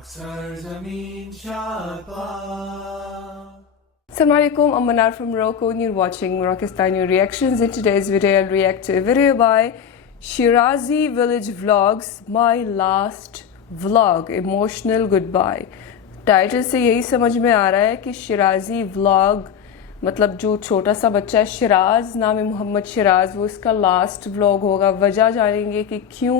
Assalamu alaikum, I'm Manar from Morocco and you're watching Moroccastani Reactions. In today's video, I'll react to a video by Shirazi Village Vlogs, My Last Vlog, Emotional Goodbye. Title से यही समझ में आ रहा है कि Shirazi vlog मतलब जो छोटा सा बच्चा है शिराज नाम है मोहम्मद शिराज, वो इसका लास्ट व्लॉग होगा। वजह जानेंगे कि क्यों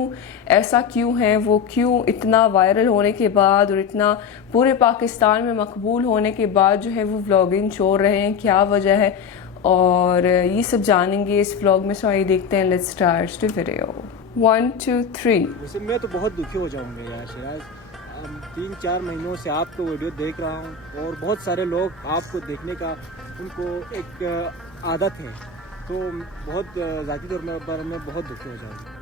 ऐसा क्यों है, वो क्यों इतना वायरल होने के बाद और इतना पूरे पाकिस्तान में मकबूल होने के बाद जो है वो व्लॉगिंग छोड़ रहे हैं, क्या वजह है और ये सब जानेंगे इस व्लॉग में। सो आइए देखते हैं, लेट्स स्टार्ट द वीडियो। 1 2 3। वैसे मैं तो बहुत दुखी हो जाऊंगा यार शिराज, 3-4 महीनों से आपको वीडियो देख रहा हूँ और बहुत सारे लोग आपको देखने का उनको एक आदत है, तो बहुत ज़ाती तौर पर मैं बहुत दुखी हो जाऊँगा।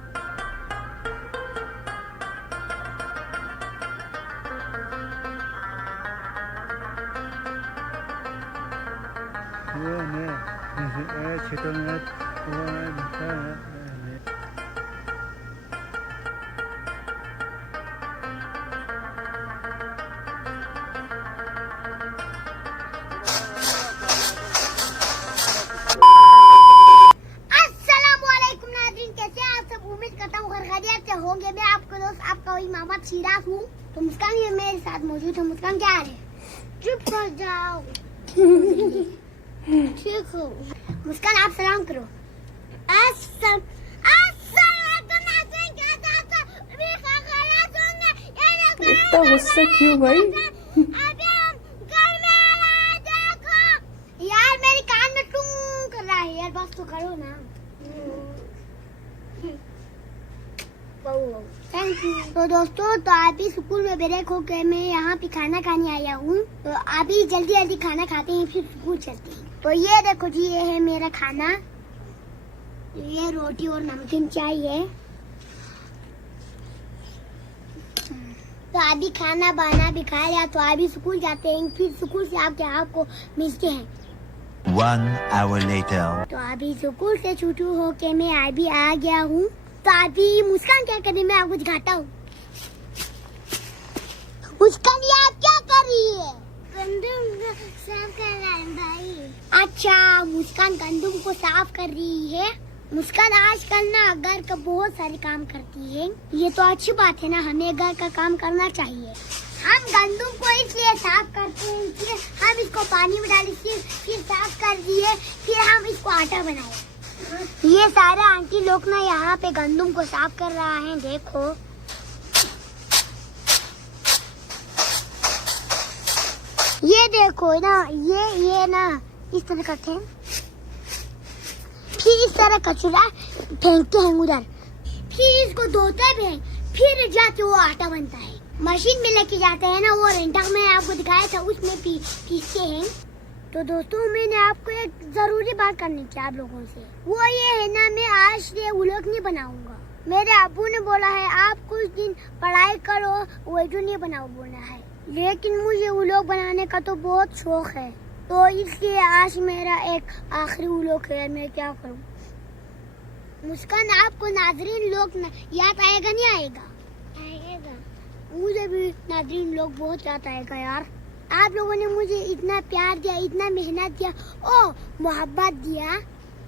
होंगे। मैं आपको दोस्त आपका वही मोहम्मद शिराज हूँ। तो मुस्कान ये मेरे साथ मौजूद है। मुस्कान क्या है? चुप हो जाओ। ठीक हो मुस्कान, आप सलाम करो। इतना गुस्सा क्यों भाई? यार मेरे कान में टूं कर रहा है यार, बस तो करो ना। Thank you. तो दोस्तों, तो अभी स्कूल में ब्रेक हो के मैं यहाँ पे खाना खाने आया हूँ। तो अभी जल्दी जल्दी खाना खाते हैं फिर स्कूल चलते हैं। तो ये देखो जी, ये है मेरा खाना। ये रोटी और नमकीन चाय है। तो अभी खाना बना भी खा लिया, तो अभी स्कूल जाते हैं, फिर स्कूल से आके आपको मिलते हैं। 1 hour later. तो अभी स्कूल से छुट्टी होके मैं अभी आ गया हूँ। तो अभी मुस्कान क्या कर रही है मैं आपको दिखाता हूँ। मुस्कान, ये आप क्या कर रही है? गंदम साफ कर रहा है भाई। अच्छा, मुस्कान गंदम को साफ कर रही है। मुस्कान आजकल ना घर का बहुत सारे काम करती है। ये तो अच्छी बात है ना, हमें घर का काम करना चाहिए। हम गंदम को इसलिए साफ करते हैं, फिर हम इसको पानी में डाली, फिर साफ कर दिए, फिर हम इसको आटा बनाए। ये सारे आंटी लोग ना यहाँ पे गंदम को साफ कर रहा है, देखो। ये देखो ना, ये ना इस तरह करते हैं, फिर इस तरह कचरा फेंकते हैं उधर, फिर इसको धोते भी हैं, फिर जाके वो आटा बनता है। मशीन में लेके जाते हैं ना, वो रेंटा में आपको दिखाया था, उसमें पीसते हैं। तो दोस्तों, मैंने आपको एक जरूरी बात करनी थी आप लोगों से। वो ये है ना, मैं आज से व्लॉग नहीं बनाऊंगा। मेरे अब्बू ने बोला है आप कुछ दिन पढ़ाई करो, वीडियो नहीं बनाओ बोला है। लेकिन मुझे व्लॉग बनाने का तो बहुत शौक है, तो इसलिए आज मेरा एक आखिरी व्लॉग है। मैं क्या करूँ? मुस्कान, आपको नाजरीन लोग याद आएगा नहीं आएगा? आएगा। मुझे भी नाजरीन लोग बहुत याद आएगा यार। आप लोगों ने मुझे इतना प्यार दिया, इतना मेहनत दिया, ओ मोहब्बत दिया।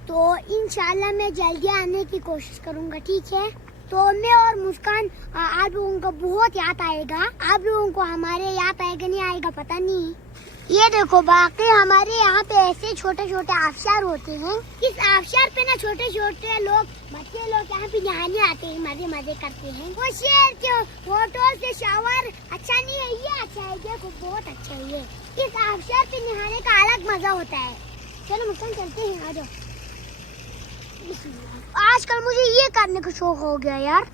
तो इंशाल्लाह मैं जल्दी आने की कोशिश करूंगा, ठीक है? तो मैं और मुस्कान आप लोगों को बहुत याद आएगा। आप लोगों को हमारे याद आएगा नहीं आएगा पता नहीं। ये देखो, बाकी हमारे यहाँ पे ऐसे छोटे छोटे आबशार होते हैं। इस आबशार पे ना छोटे छोटे लोग, बच्चे लोग यहाँ पे नहाने आते हैं, मजे मजे करते हैं। वो शेर के फोटो से शावर अच्छा नहीं है, ये अच्छा है, देखो बहुत अच्छा है ये। इस आबशार पे नहाने का अलग मजा होता है। चलो मुस्कान चलते हैं, आ जाओ। आजकल मुझे ये करने का शौक हो गया यार।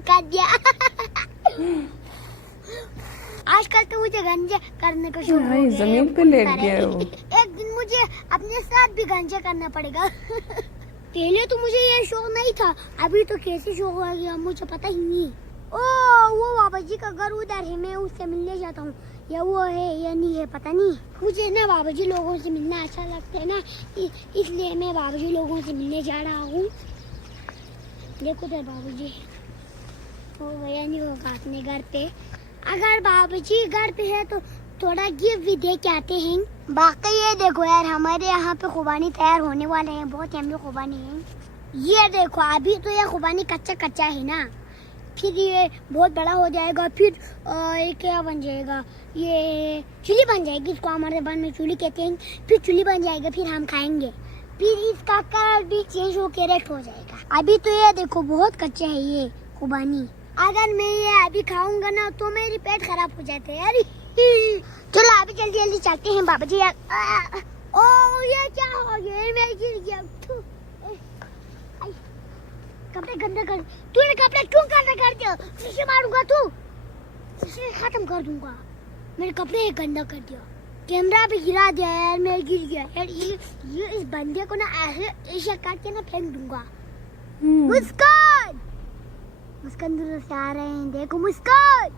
कर दिया। आजकल तो मुझे गंजे करने का शौक हो गया। जमीन पे लेट गया वो। एक दिन मुझे अपने साथ भी गंजे करना पड़ेगा। पहले तो मुझे ये शौक नहीं था, अभी तो कैसे शौक हो गया मुझे पता ही नहीं। ओ वो बाबा जी का घर उधर है, मैं उससे मिलने जाता हूँ। या वो है या नहीं है पता नहीं। मुझे ना बाबा जी लोगों से मिलना अच्छा लगता है ना, इसलिए मैं बाबा जी लोगों से मिलने जा रहा हूँ। देखो तो बाबूजी वो भैया नहीं होगा अपने घर पे। अगर बाबूजी घर पे है तो थोड़ा गिफ्ट भी दे के आते हैं। बाकी ये देखो यार हमारे यहाँ पे खुबानी तैयार होने वाले हैं, बहुत अहम खुबानी है। ये देखो अभी तो ये खुबानी कच्चा कच्चा है ना, फिर ये बहुत बड़ा हो जाएगा, फिर ये क्या बन जाएगा, ये चूल्ही बन जाएगी, इसको हमारे जबान में चूल्ही कहते हैं। फिर चूल्ही बन जाएगा, फिर हम खाएंगे, फिर इसका कलर भी चेंज होकर रेड हो जाएगा। अभी तो ये देखो बहुत कच्चा है ये खुबानी। अगर मैं ये अभी खाऊंगा ना तो मेरी पेट खराब हो जाते है यार। चलो अभी जल्दी जल्दी चलते हैं बाबा जी। ओ ये क्या हो गया, मैं गिर गया। कपड़े गंदा कर, तूने कपड़े क्यों गंदा कर दिया? तुझे मारूंगा, तू तुझे खत्म कर दूंगा। मेरे कपड़े गंदा कर दिया, कैमरा भी गिरा दिया यार, मैं गिर गया यार। ये इस बंदे को ना ऐसे काट के ना फेंक दूंगा। मुस्कान मुस्कान दूर से आ रहे हैं, देखो मुस्कान।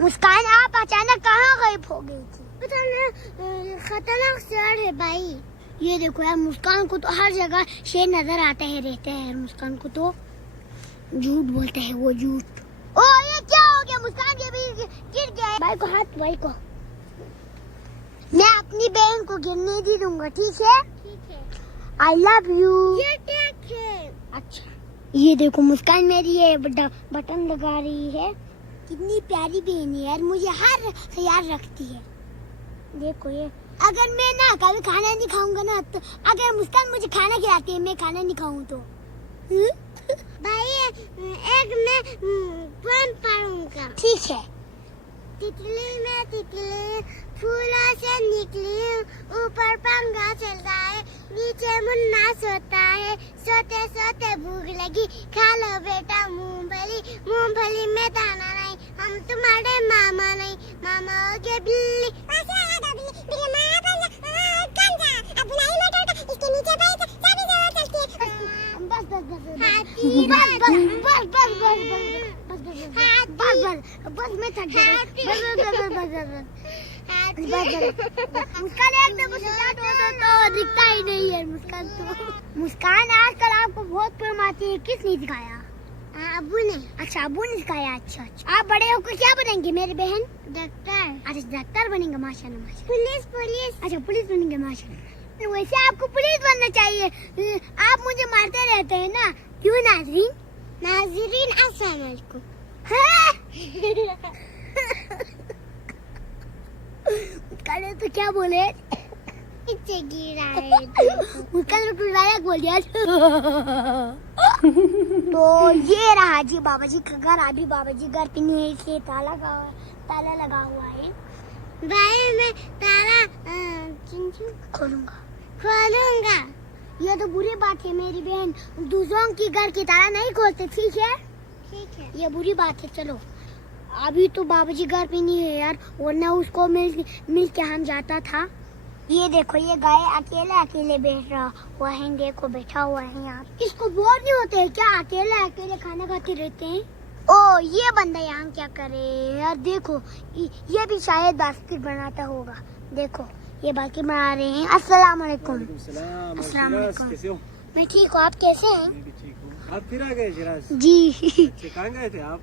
मुस्कान आप अचानक कहाँ गायब हो गई थी? पता नहीं, खतरनाक शेर है भाई। ये देखो यार मुस्कान को तो हर जगह शेर नजर आते हैं, रहते हैं। मुस्कान को तो झूठ बोलते हैं वो, झूठ। ओ ये क्या हो गया? मुस्कान ये भी गिर गया। भाई को हाथ, भाई को। मैं अपनी बहन को गिरने नहीं दूंगा, ठीक है? ठीक है। I love you. ये ठीक है। अच्छा ये देखो मुस्कान मेरी ये बटन लगा रही है। कितनी प्यारी बहन है यार, मुझे हर ख्याल रखती है। देखो ये, अगर मैं ना कभी खाना नहीं खाऊंगा ना तो, अगर मुस्कान मुझे खाना खिलाती है मैं खाना नहीं खाऊं तो भाई एक मैं पोएम पढ़ूंगा, ठीक है? तितली में तितली फूलों से निकली, ऊपर पंखा चलता है, नीचे मुन्ना सोता है, सोते सोते भूख लगी, खा लो बेटा मूंगफली, मूंगफली में दाना नहीं, हम तुम्हारे मामा नहीं, मामा हो गए बिल्ली। बस मैं थक गया। मुस्कान एकदम स्टार्ट होता तो दिखता ही नहीं है मुस्कान तो। मुस्कान आजकल आपको बहुत प्रॉब्लम आती है, किसने सिखाया? अब्बू ने। अच्छा अब्बू ने सिखाया। अच्छा अच्छा, आप बड़े होकर क्या बनेंगे मेरी बहन? डॉक्टर। अच्छा डॉक्टर बनेंगे, माशाल्लाह माशाल्लाह। Police police. अच्छा पुलिस बनेंगे, माशाल्लाह। वैसे आपको पुलिस बनना चाहिए, आप मुझे मारते रहते हैं ना, क्यों नाज़रीन? नाज़रीन अस्सलाम वालेकुम। मुस्कान तो क्या बोले? नीचे गिरा है। मुस्कान तो डायरेक्ट बोल दिया। तो ये रहा जी बाबा जी का घर। अभी बाबा जी घर पे नहीं है, इसलिए ताला लगा हुआ है। भाई मैं ताला खोलूंगा। ये तो बुरी बात है मेरी बहन, दूसरों की घर की ताला नहीं खोलते, ठीक है? ठीक है, ये बुरी बात है। चलो अभी तो बाबूजी घर पे नहीं है यार, वरना उसको मिल के हम जाता था। ये देखो ये गाय अकेले बैठ रहा हुआ है, देखो बैठा हुआ है यहाँ। इसको बोर नहीं होते है क्या? अकेले खाना खाते रहते हैं। ओ ये बंदा यहाँ क्या करे यार? देखो ये भी शायद बास्केट बनाता होगा। देखो ये बास्केट बना रहे हैं। अस्सलाम वालेकुम। अस्सलाम वालेकुम। कैसे हो? मैं ठीक हूँ, आप कैसे हैं? मैं भी ठीक हूँ। आप फिर आ गए शिराज? जी। कहाँ गए थे आप?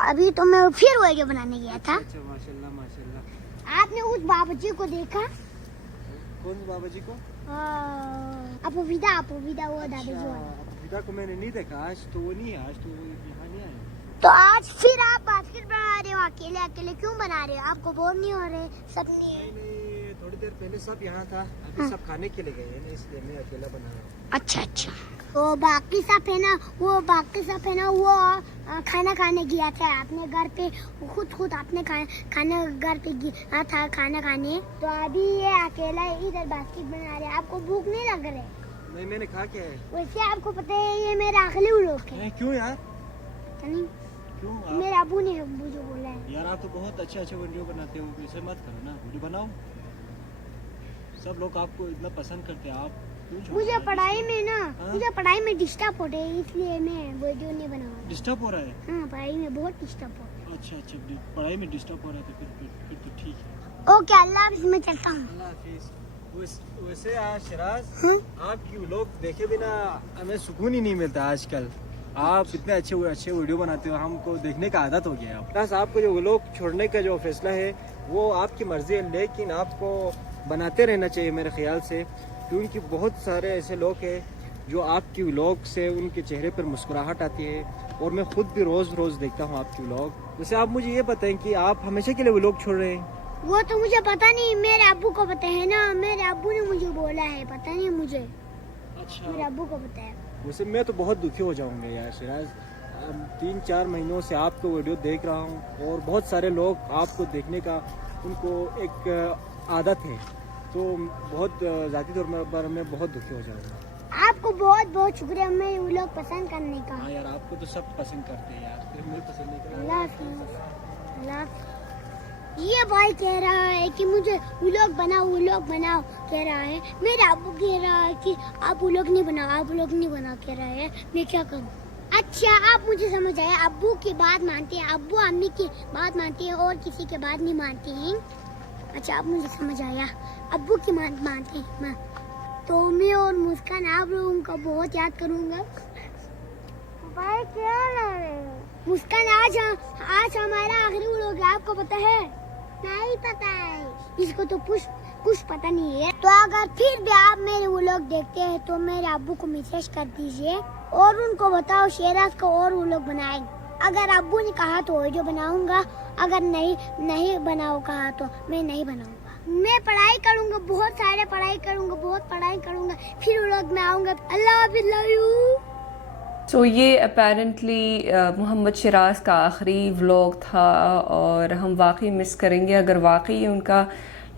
अभी तो मैं फिर वीडियो बनाने गया था। अच्छा माशाल्लाह माशाल्लाह। आपने उस बाबूजी को देखा? कौन बाबा जी को? अपूविदा वो दादाजी वाला। अपूविदा को मैंने नहीं देखा, आज तो वो नहीं है, आज तो वो यहाँ नहीं आए। तो आज फिर आप बास्केट बना रहे हो, अकेले क्यों बना रहे हो? आपको बोर नहीं हो रहे? सब नहीं, थोड़ी देर पहले सब यहाँ था, अभी सब खाने के लिए गए हैं ना, इसलिए मैं अकेला बना रहा हूँ। अच्छा तो बाकी सब है ना वो खाना खाने गया था अपने घर पे, खुद अपने खाना घर पे गया था खाना खाने। तो अभी ये अकेला इधर बास्केट बना रहे। आपको भूख नहीं लग रही? नहीं मैंने खा क्या है। वैसे आपको पता है ये मेरे आखिरी व्लॉग है। क्यों यार? नहीं क्यों? मेरे अबू ने मुझे बोला है। यार आप तो बहुत अच्छे वीडियो बनाते हो, इसे मत करो ना, वीडियो बनाओ। सब लोग आपको इतना पसंद करते हैं, आप मुझे पढ़ाई में डिस्टर्ब हो रही है, इसलिए मैं वीडियो नहीं बना रहा। डिस्टर्ब हो रहा है? हाँ पढ़ाई में बहुत डिस्टर्ब हो रहा है। अच्छा पढ़ाई में डिस्टर्ब हो रहा है तो फिर तो ठीक है। ओके अल्लाह हाफिज़, मैं चलता हूँ। अल्लाह हाफिज़। वैसे आज शिराज आपकी व्लॉग देखे बिना हमें सुकून ही नहीं मिलता आजकल। आप इतने अच्छे अच्छे वीडियो बनाते हो, हमको देखने का आदत हो गया है। प्लस आपको जो व्लॉग छोड़ने का जो फैसला है वो आपकी मर्जी है, लेकिन आपको बनाते रहना चाहिए मेरे ख्याल से, क्योंकि बहुत सारे ऐसे लोग हैं जो आपकी व्लॉग से उनके चेहरे पर मुस्कुराहट आती है, और मैं खुद भी रोज़ देखता हूँ आपकी व्लॉग। वैसे आप मुझे ये बताएं कि आप हमेशा के लिए व्लॉग छोड़ रहे हैं? वो तो मुझे पता नहीं, मेरे अब्बू को पता है ना, मेरे अब्बू ने मुझे बोला है, पता नहीं मुझे। अच्छा, मेरे अब्बू को पता है। वैसे मैं तो बहुत दुखी हो जाऊंगा यार सिराज, 3-4 महीनों से आपको वीडियो देख रहा हूँ, और बहुत सारे लोग आपको देखने का उनको एक आदत है, तो बहुत ज़ाती तौर पर मैं बहुत दुखी हो जाऊंगा। आपको बहुत बहुत शुक्रिया मेरे व्लॉग पसंद करने का। हाँ यार, आपको तो सब पसंद करते हैं यार, सिर्फ मुझे पसंद नहीं करते। अल्लाह हाफिज़। अल्लाह हाफिज़। ये भाई कह रहा है कि मुझे व्लॉग बनाओ कह रहा है। मेरा अब्बू कह रहा है कि आप व्लॉग नहीं बनाओ कह रहा है। मैं क्या करूं? अच्छा, आप मुझे समझ आया, अब्बू की बात मानते हैं, अब्बू अम्मी की बात मानते हैं और किसी की बात नहीं मानते हैं। अच्छा, अब मुझे समझ आया, अब्बू की मानते हैं। तो मैं और मुस्कान आप लोगों का बहुत याद करूंगा। भाई क्या ला रहे हो? मुस्कान, आज हमारा आखिरी व्लॉग है, आपको पता है? नहीं पता है, इसको तो कुछ पता नहीं है। तो अगर फिर भी आप मेरे व्लॉग देखते हैं तो मेरे अब्बू को मैसेज कर दीजिए और उनको बताओ शेराज को और व्लॉग बनाए। अगर अब्बू ने कहा तो वीडियो बनाऊंगा, अगर नहीं बनाओ कहा तो मैं नहीं बनाऊंगा। मैं पढ़ाई करूंगा, बहुत सारे पढ़ाई करूंगा, फिर व्लॉग में आऊंगा। अल्लाह हाफिज़, लव यू। तो ये अपेरेंटली मोहम्मद शिराज का आखिरी व्लॉग था, और हम वाकई मिस करेंगे। अगर वाकई उनका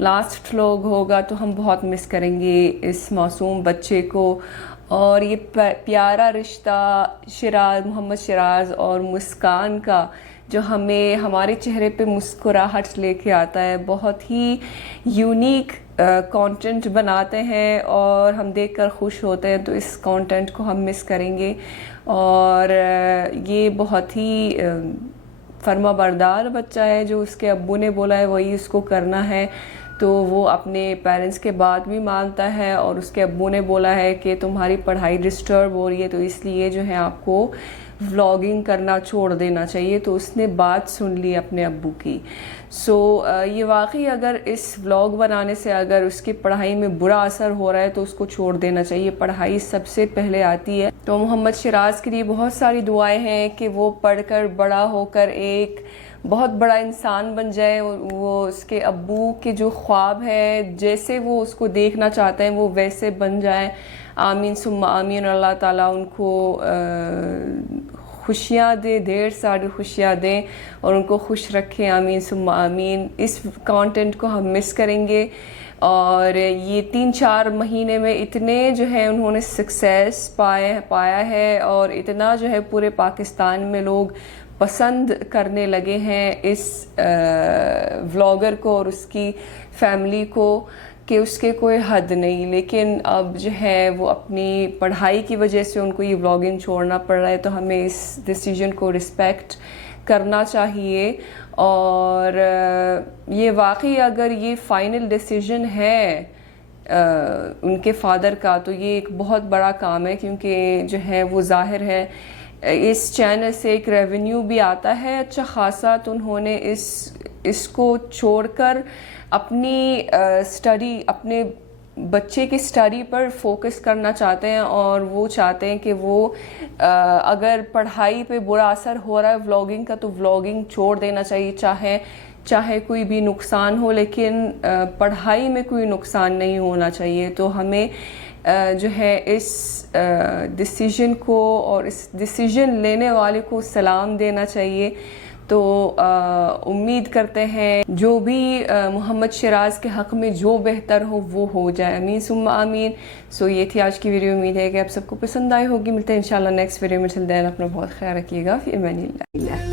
लास्ट व्लॉग होगा तो हम बहुत मिस करेंगे इस मासूम बच्चे को। और ये प्यारा रिश्ता मोहम्मद शिराज और मुस्कान का, जो हमें हमारे चेहरे पे मुस्कुराहट लेके आता है, बहुत ही यूनिक कंटेंट बनाते हैं और हम देखकर खुश होते हैं। तो इस कंटेंट को हम मिस करेंगे। और ये बहुत ही फर्माबरदार बच्चा है, जो उसके अब्बू ने बोला है वही उसको करना है, तो वो अपने पेरेंट्स के बात भी मानता है। और उसके अब्बू ने बोला है कि तुम्हारी पढ़ाई डिस्टर्ब हो रही है, तो इसलिए जो है आपको व्लॉगिंग करना छोड़ देना चाहिए। तो उसने बात सुन ली अपने अब्बू की। ये वाकई अगर इस व्लॉग बनाने से अगर उसकी पढ़ाई में बुरा असर हो रहा है तो उसको छोड़ देना चाहिए। पढ़ाई सबसे पहले आती है। तो मोहम्मद शिराज के लिए बहुत सारी दुआएं हैं कि वो पढ़कर बड़ा होकर एक बहुत बड़ा इंसान बन जाए, वो उसके अब्बू के जो ख्वाब है, जैसे वो उसको देखना चाहते हैं, वो वैसे बन जाए। आमीन सुम्मा आमीन। अल्लाह ताला उनको खुशियाँ दे, ढेर सारी खुशियाँ दें और उनको खुश रखें। आमीन सुम्मा आमीन। इस कंटेंट को हम मिस करेंगे। और ये 3-4 महीने में इतने जो है उन्होंने सक्सेस पाया है, और इतना जो है पूरे पाकिस्तान में लोग पसंद करने लगे हैं इस व्लॉगर को और उसकी फैमिली को, कि उसके कोई हद नहीं। लेकिन अब जो है वो अपनी पढ़ाई की वजह से उनको ये व्लॉगिंग छोड़ना पड़ रहा है। तो हमें इस डिसीजन को रिस्पेक्ट करना चाहिए। और ये वाकई अगर ये फाइनल डिसीजन है उनके फादर का, तो ये एक बहुत बड़ा काम है, क्योंकि जो है वो जाहिर है इस चैनल से एक रेवेन्यू भी आता है अच्छा खासा। तो उन्होंने इसको छोड़कर अपनी स्टडी, अपने बच्चे की स्टडी पर फोकस करना चाहते हैं। और वो चाहते हैं कि वो अगर पढ़ाई पे बुरा असर हो रहा है व्लॉगिंग का, तो व्लॉगिंग छोड़ देना चाहिए, चाहे कोई भी नुकसान हो, लेकिन पढ़ाई में कोई नुकसान नहीं होना चाहिए। तो हमें जो है इस डिसीजन को और इस डिसीजन लेने वाले को सलाम देना चाहिए। तो उम्मीद करते हैं जो भी मोहम्मद शिराज के हक़ में जो बेहतर हो वो हो जाए। आमीन सुम्मा आमीन। ये थी आज की वीडियो। उम्मीद है कि आप सबको पसंद आई होगी। मिलते हैं इंशाल्लाह नेक्स्ट वीडियो में। टिल देन अपना बहुत ख्याल रखिएगा। फिर अमानिल्लाह।